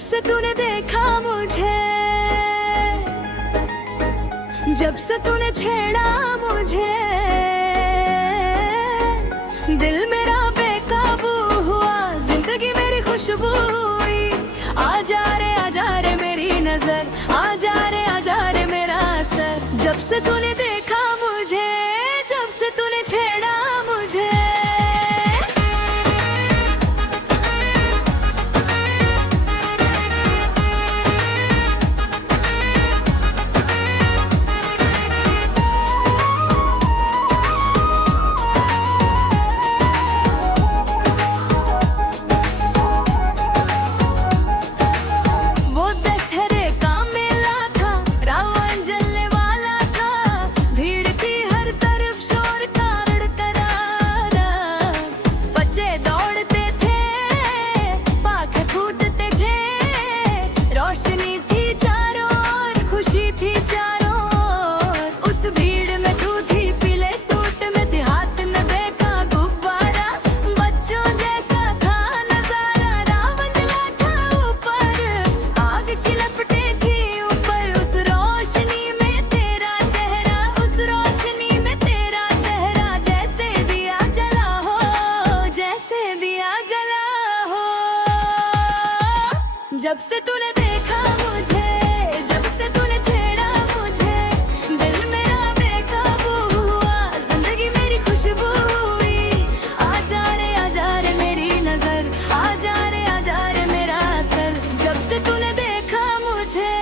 से तूने देखा मुझे, जब से तूने छेड़ा मुझे, दिल मेरा बेकाबू हुआ, जिंदगी मेरी खुशबू हुई। आजा रे मेरी नजर, आजा रे मेरा असर। जब से तूने देखा मुझे, जब से तूने छेड़ा मुझे। जब से तूने देखा मुझे, जब से तूने छेड़ा मुझे, दिल मेरा बेकाबू हुआ, जिंदगी मेरी खुशबू हुई। आजा रे मेरी नजर, आजा रे मेरा असर। जब से तूने देखा मुझे,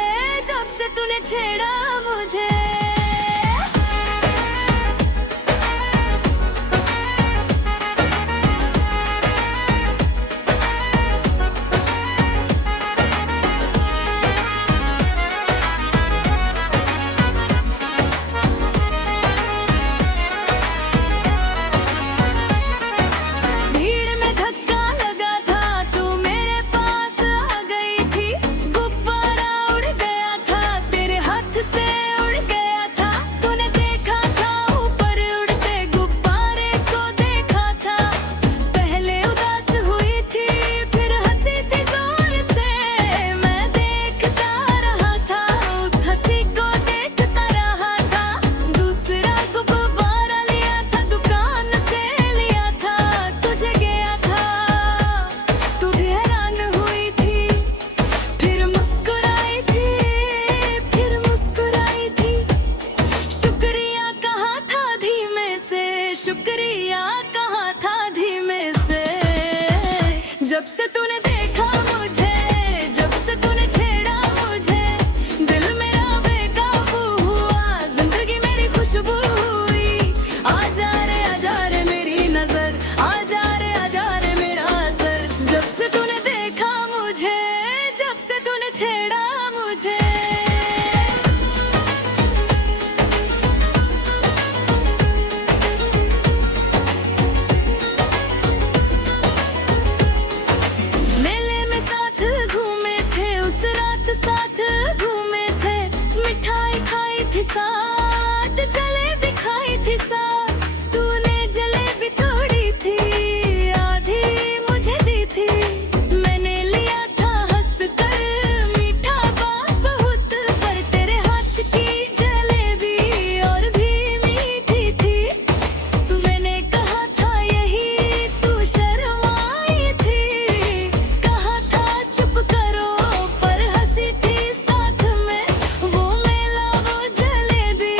जब से तूने छेड़ा मुझे। शुक्रिया कहाँ था धीमे से। जब से तूने देखा मुझे, जब से तूने छेड़ा मुझे, दिल मेरा बेकाबू हुआ, जिंदगी मेरी खुशबू हुई। आजा रे मेरी नजर, आजा रे मेरा असर। जब से तूने देखा मुझे, जब से तूने छेड़ा मुझे। साथ घूमे थे, मिठाई खाई थी साथ, जलेबी खाई थी साथ। तूने जलेबी तोड़ी थी, आधी मुझे दी थी। मैंने लिया था हंस कर, मीठा बात बहुत, पर तेरे हाथ की जलेबी और भी मीठी थी। मैंने कहा था यही, तू शर्माई थी। कहा था चुप करो, पर हंसी थी साथ में। वो मेला वो जलेबी,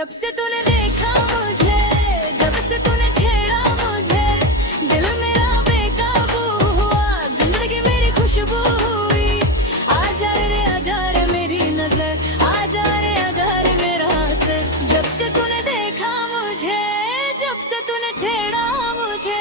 जब से तूने देखा मुझे, जब से तूने छेड़ा मुझे, दिल मेरा बेकाबू हुआ, जिंदगी मेरी खुशबू हुई। आजा रे मेरी नजर, आजा रे मेरा सर। जब से तूने देखा मुझे, जब से तूने छेड़ा मुझे।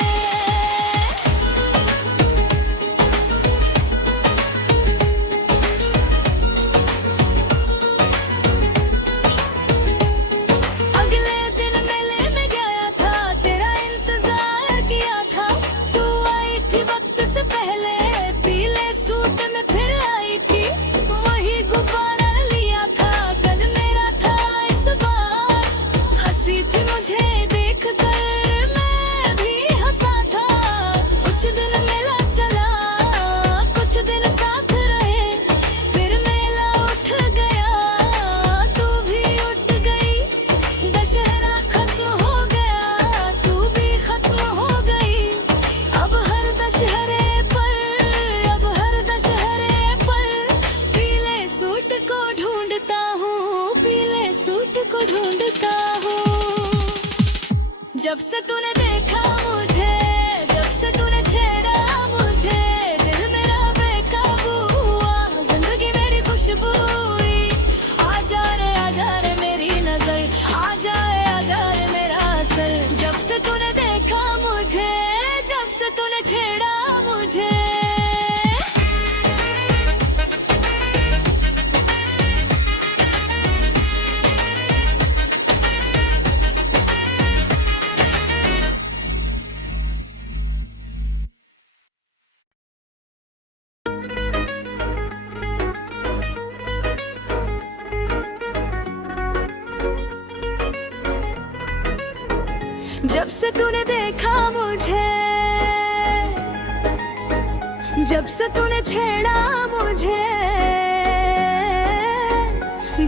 जब से तूने देखा मुझे, जब से तूने छेड़ा मुझे, दिल मेरा बेकाबू हुआ, जिंदगी मेरी खुशबू हुई। आजा रे मेरी नजर, आजा रे मेरा सर। जब से तूने देखा मुझे, जब से तूने छेड़ा मुझे। जब से तूने देखा मुझे, जब से तूने छेड़ा मुझे,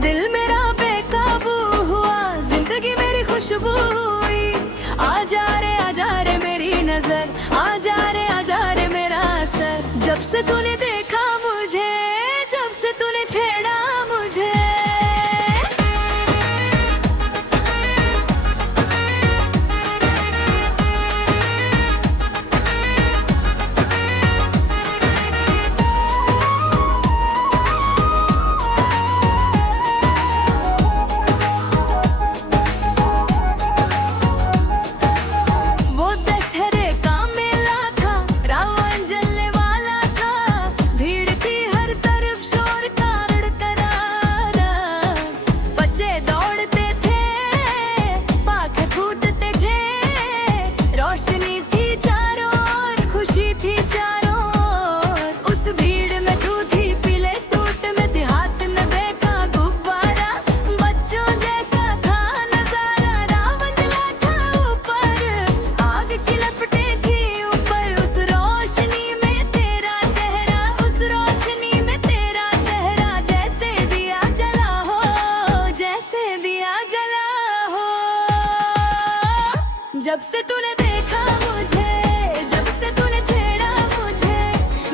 दिल मेरा बेकाबू हुआ, जिंदगी मेरी खुशबू हुई। आजा रे मेरी नजर, आजा रे मेरा सर। जब से तूने देखा मुझे, जब से तूने छेड़ा मुझे। जब से तूने देखा मुझे, जब से तूने छेड़ा मुझे,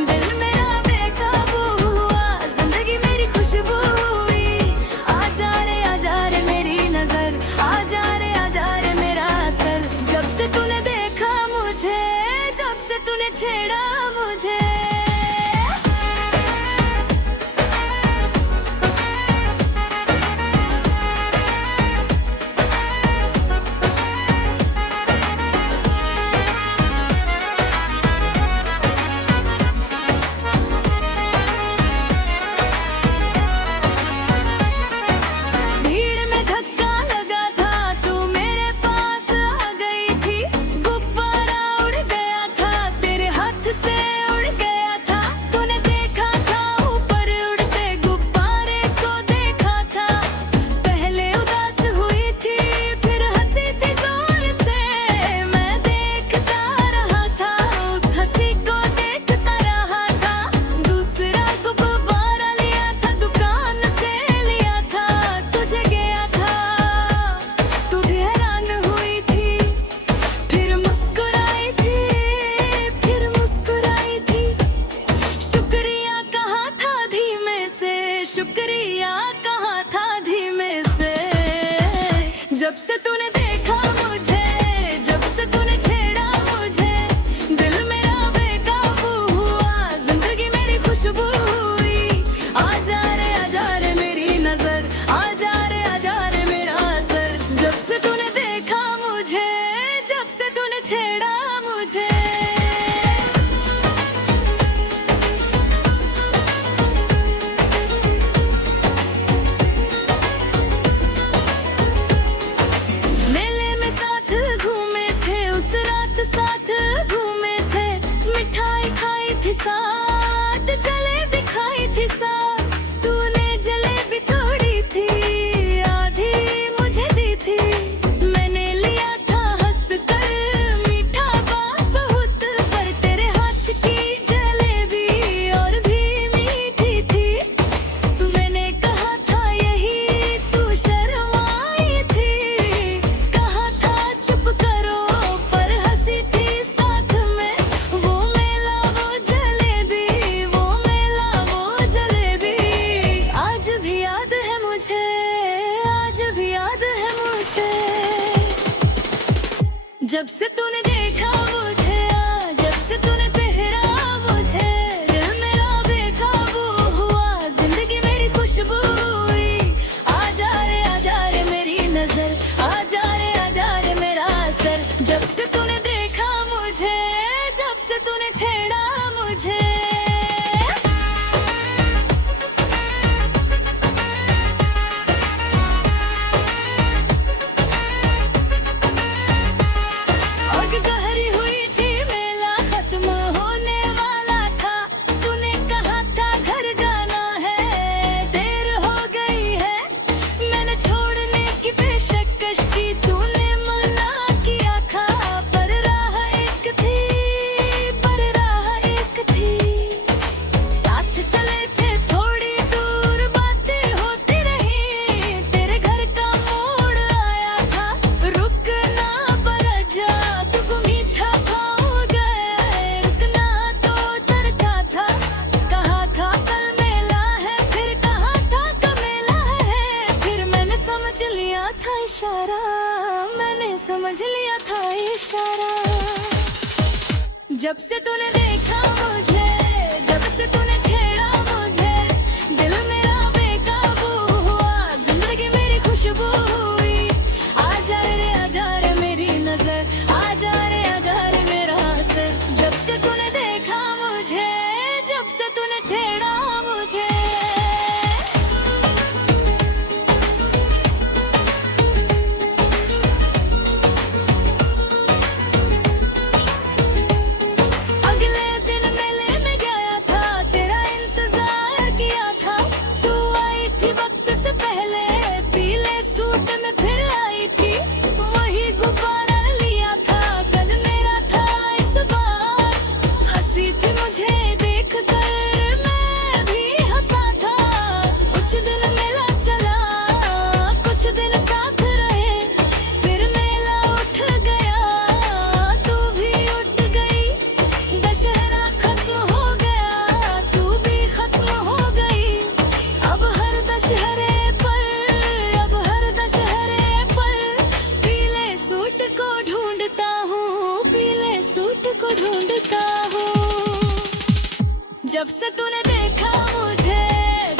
दिल मेरा बेकाबू हुआ, जिंदगी मेरी खुशबू हुई। आजा रे मेरी नजर, आजा रे मेरा सर। जब से तूने देखा मुझे, जब से तूने छेड़ा मुझे। To say जब से तूने देखा मुझे, जब से तूने पहरा मुझे, दिल मेरा बेकाबू हुआ, जिंदगी मेरी खुशबू हुई। आजा रे मेरी नजर, आजा रे मेरा असर। जब से तूने देखा मुझे, जब से तूने छेड़ा मुझे। गहरी हुई थी मेला, खत्म होने वाला था। तूने कहा था घर जाना है, देर हो गई है। मैंने छोड़ने की पेशकश की, तूने मना किया था। पर राह एक थी, पर राह एक थी। साथ चले थे थोड़ी दूर, बातें होती रही। तेरे घर का मोड़ आया था, रुकना पड़ा जा। इशारा मैंने समझ लिया था इशारा। जब से तूने देखा मुझे, जब से तूने छेड़ा मुझे, दिल मेरा बेकाबू हुआ, जिंदगी मेरी खुशबू हुई। आजा रे मेरी नजर, आजा रे मेरा असर। जब से तूने देखा मुझे, जब से तूने छेड़ा मुझे। जब से तूने देखा मुझे,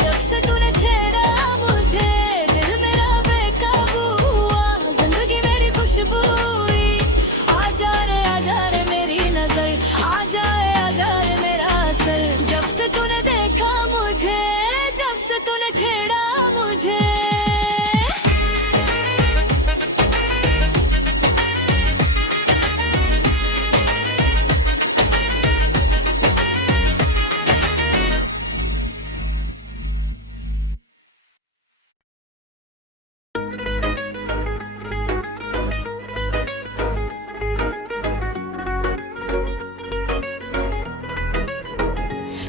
जब से तूने छेड़ा मुझे, दिल मेरा बेकाबू हुआ, जिंदगी मेरी खुशबू हुई। आजा रे मेरी नजर, आजा रे मेरा असर। जब से तूने देखा मुझे, जब से तूने छेड़ा मुझे।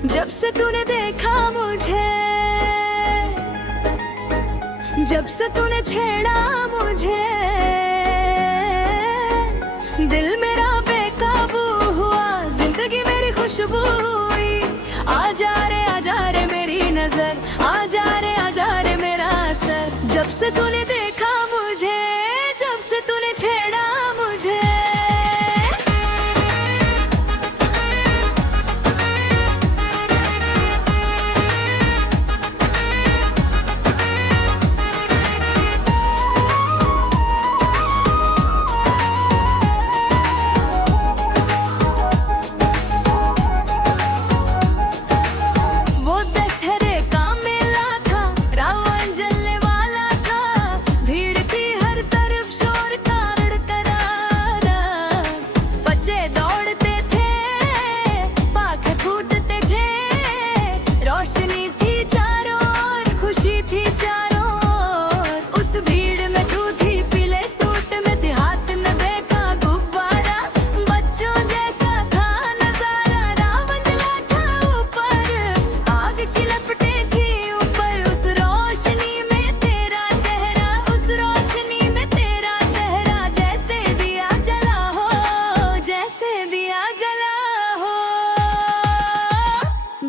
जब से तूने देखा मुझे, जब से तूने छेड़ा मुझे, दिल मेरा बेकाबू हुआ, जिंदगी मेरी खुशबू हुई। आजा रे मेरी नजर, आजा रे मेरा असर। जब से तूने देखा मुझे, जब से तूने छेड़ा मुझे।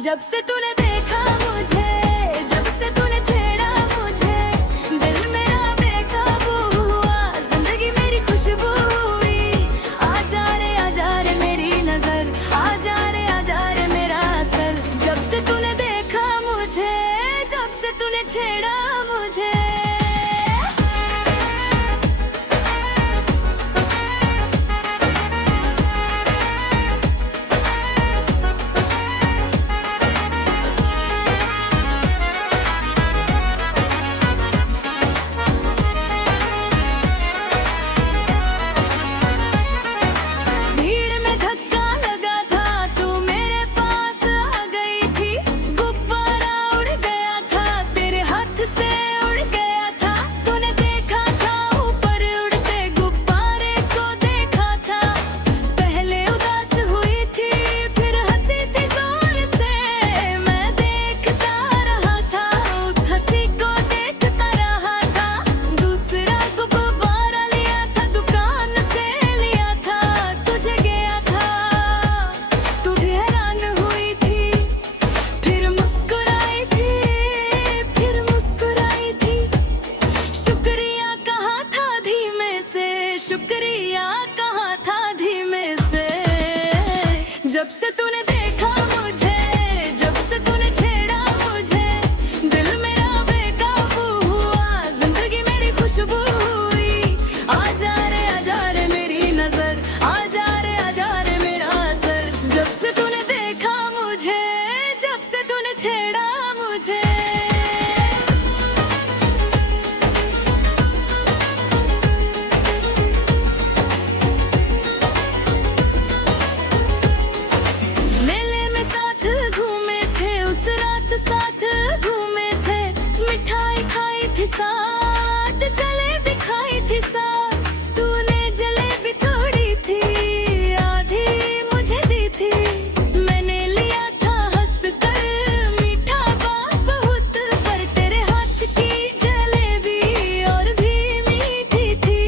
जब से तूने देखा मुझे, जब से तूने छेड़ा मुझे, दिल मेरा बेकाबू हुआ, जिंदगी मेरी खुशबू हुई। शुक्रिया कहा था धीमे से। जब से तूने देखा मुझे, जब से तूने छेड़ा मुझे, दिल मेरा बेकाबू हुआ, जिंदगी मेरी खुशबू हुई। आजा रे मेरी नजर, आजा रे मेरा असर। जब से तूने देखा मुझे, जब से तूने छेड़ा मुझे। मेले में साथ घूमे थे, उस रात साथ घूमे थे, मिठाई खाई थी साथ, जलेबी खाई थी साथ। तूने जलेबी तोड़ी थी, आधी मुझे दी थी। मैंने लिया था हंस कर, मीठा बात बहुत, पर तेरे हाथ की जलेबी और भी मीठी थी।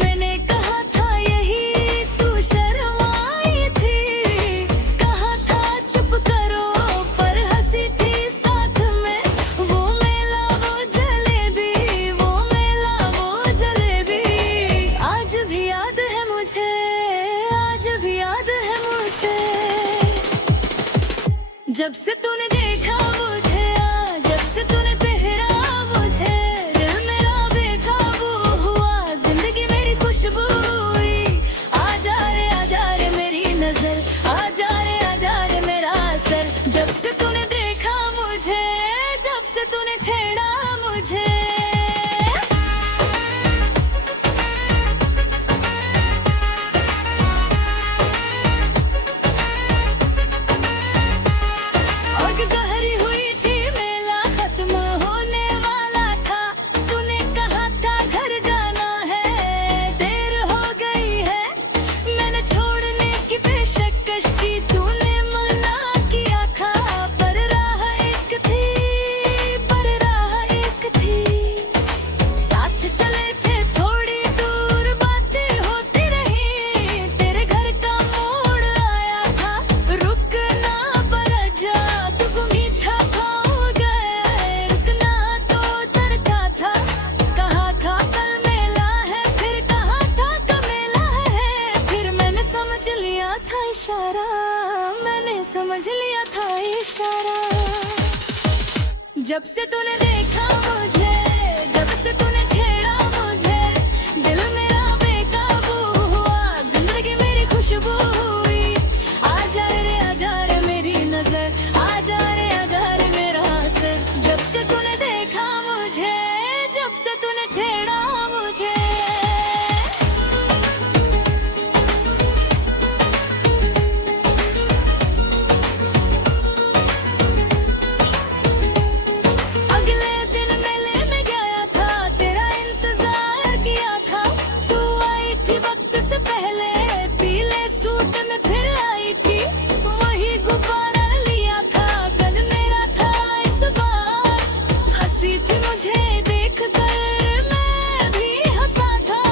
मैंने कहा था यही, तू शर्माई थी। कहा था चुप करो, पर हंसी थी साथ में। वो मेला वो जलेबी, वो मेला वो जलेबी। आज भी याद है मुझे, आज भी याद है मुझे। जब से तूने देखा मुझे, जब से तूने पहरा मुझे, दिल मेरा बेकाबू हुआ, जिंदगी मेरी खुशबू हुई। आजा रे मेरी नजर, आजा रे मेरा असर। जब से तूने देखा मुझे, जब से तूने छेड़ा मुझे। और गहरी हुई थी मेला, खत्म होने वाला था। तूने कहा था घर जाना है, देर हो गई है। मैंने छोड़ने की पेशकश की, तूने मना किया था। पर राह एक थी, पर राह एक थी। साथ चले थे थोड़ी दूर, बातें होती रही। तेरे घर का मोड़ आया था, रुकना पड़ा जा। तू मीठा भाव गया, रुकना तो डरता था। कहा था कल मेला है, फिर कहा था कल मेला है। फिर मैंने समझ लिया था इशारा, मैंने समझ लिया था इशारा। जब से तूने देखा मुझे, जब से तूने छेड़ा मुझे, दिल मेरा बेकाबू हुआ, जिंदगी मेरी खुशबू हुई। आजा रे मेरी नजर, आजा रे मेरा असर। जब से तूने देखा मुझे, जब से तूने छेड़ा मुझे। अगले दिन मेले में गया था, तेरा इंतजार किया था। तू आई थी वक्त से पहले, पीले सूट में फिर आई थी। वही गुब्बारा लिया था, कल मेरा था इस बार। हंसी थी मुझे देख कर, मैं भी हंसा था।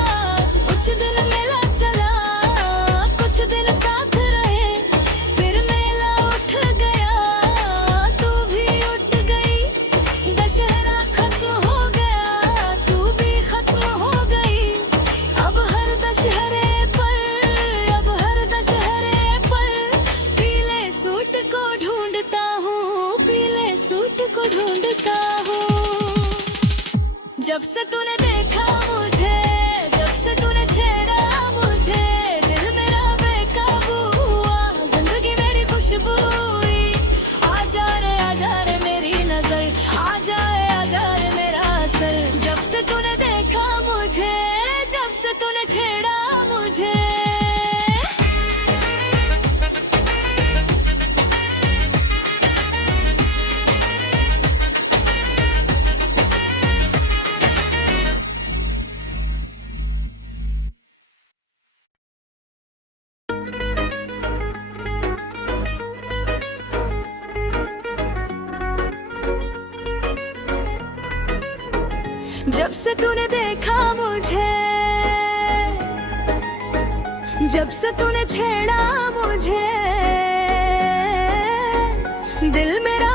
कुछ दिन मेला चला, कुछ दिन साथ रहे, फिर मेला उठ गया, तू भी उठ गई। दशहरा खत्म हो गया, तू भी खत्म हो गई। अब हर दशहरे पर, अब हर दशहरे पर, पीले सूट को ढूंढता हूँ, पीले सूट को ढूंढता हूँ। जब से तूने देखा मुझे, जब से तूने छेड़ा मुझे, दिल मेरा बेकाबू हुआ, जिंदगी मेरी खुशबू हुई। आजा रे मेरी नजर, आजा रे मेरा असर। जब से तूने देखा मुझे, जब से तूने छेड़ा मुझे। जब से तूने देखा मुझे, जब से तूने छेड़ा मुझे, दिल मेरा